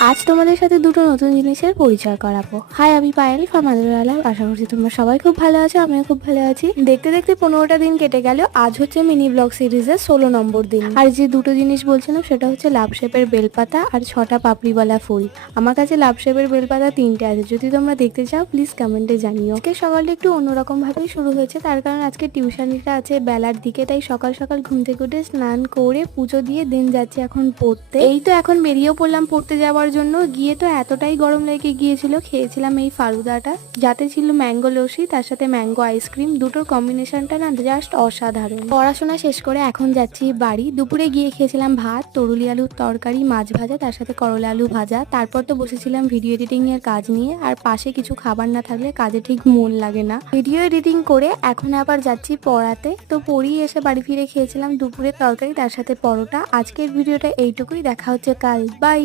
আজ তোমাদের সাথে দুটো নতুন জিনিসের পরিচয় করাবো। হাই, আমি পায়েল ফ্রম আলাপ। আশা করছি তোমরা সবাই খুব ভালো আছো, আমিও খুব ভালো আছি। দেখতে দেখতে 15টা দিন কেটে গেল। আজ হচ্ছে মিনি ব্লগ সিরিজের 16 নম্বর দিন। আর যে দুটো জিনিস বলছিলাম সেটা হচ্ছে লাভ শেপের বেলপাতা আর 6টা পাপড়িওয়ালা ফুল। আমার কাছে লাভ শেপের বেলপাতা 3টে আছে, যদি তোমরা দেখতে চাও প্লিজ কমেন্টে জানিও। আজকে সকালটা একটু অন্যরকম ভাবেই শুরু হয়েছে, তার কারণ আজকে টিউশনিটা আছে বেলার দিকে, তাই সকাল সকাল ঘুম থেকে উঠে স্নান করে পুজো দিয়ে দিন যাচ্ছে এখন পড়তে। এই তো এখন বেরিয়েও পড়লাম পড়তে যাওয়ার জন্য। গিয়ে তো এতটাই গরম লেগে গিয়েছিল, খেয়েছিলাম এই ফালুদাটা, যাতে ছিল ম্যাঙ্গো লস্যি, তার সাথে ম্যাঙ্গো আইসক্রিম। দুটোর কম্বিনেশনটা না জাস্ট অসাধারণ। পড়াশোনা শেষ করে এখন যাচ্ছি বাড়ি। দুপুরে গিয়ে খেয়েছিলাম ভাত, তরুলি আলুর তরকারি, মাছ ভাজা, তার সাথে করলা আলু ভাজা। তারপর তো বসেছিলাম ভিডিও এডিটিং এর কাজ নিয়ে। আর পাশে কিছু খাবার না থাকলে কাজে ঠিক মন লাগে না। ভিডিও এডিটিং করে এখন আবার যাচ্ছি পড়াতে। তো পড়িয়ে এসে বাড়ি ফিরে খেয়েছিলাম দুপুরের তরকারি, তার সাথে পরোটা। আজকের ভিডিওটা এইটুকুই, দেখা হচ্ছে কাল, বাই।